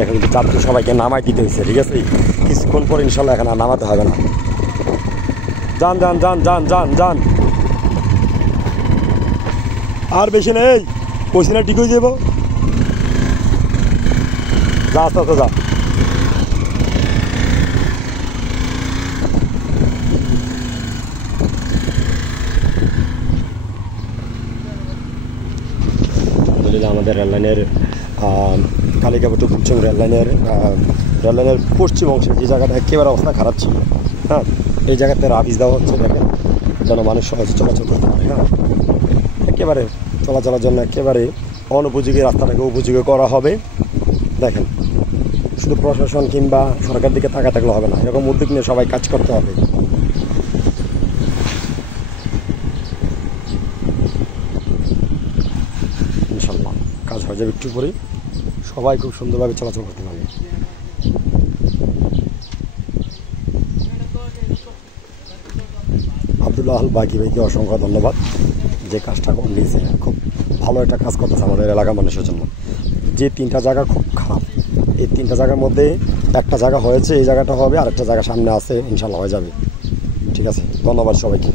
এখন কিন্তু চারটে সবাইকে নামাই দিতে হয়েছে, ঠিক আছে? কিছুক্ষণ পর ইনশাল্লাহ এখন আর নামাতে হবে না। যান যান যান যান যান যান, আর বেশি নেই, কইছি না ঠিক হয়ে যাবো। যা আস্তে আস্তে যা। আমাদের রেললাইনের কালিকাপুর টু ফুলচং রেললাইনের পশ্চিম অংশে যে জায়গাটা একেবারে অবস্থা খারাপ ছিল, হ্যাঁ, এই জায়গাতে রাবিশ দেওয়া হচ্ছে, দেখেন, যেন মানুষ সহজে চলাচল করতে পারে। হ্যাঁ, একেবারে চলাচলের জন্য একেবারে অনুপযোগী রাস্তাটাকে উপযোগী করা হবে। দেখেন, শুধু প্রশাসন কিংবা সরকার দিকে তাকা থাকলে হবে না, এরকম উদ্যোগ নিয়ে সবাই কাজ করতে হবে। ইনশাল্লাহ কাজ হয়ে যাবে একটু পরেই, সবাই খুব সুন্দরভাবে চলাচল করতে পারবে। আব্দুল্লাহ আল বাকি ভাইকে অসংখ্য ধন্যবাদ, যে কাজটা নিয়েছে, খুব ভালো একটা কাজ করতেছে আমাদের এলাকার মানুষের জন্য। যে তিনটা জায়গা খুব খারাপ, এই তিনটা জায়গার মধ্যে একটা জায়গা হয়েছে, এই জায়গাটা হবে, আরেকটা জায়গা সামনে আছে, ইনশাল্লাহ হয়ে যাবে। ঠিক আছে, ধন্যবাদ সবাইকে।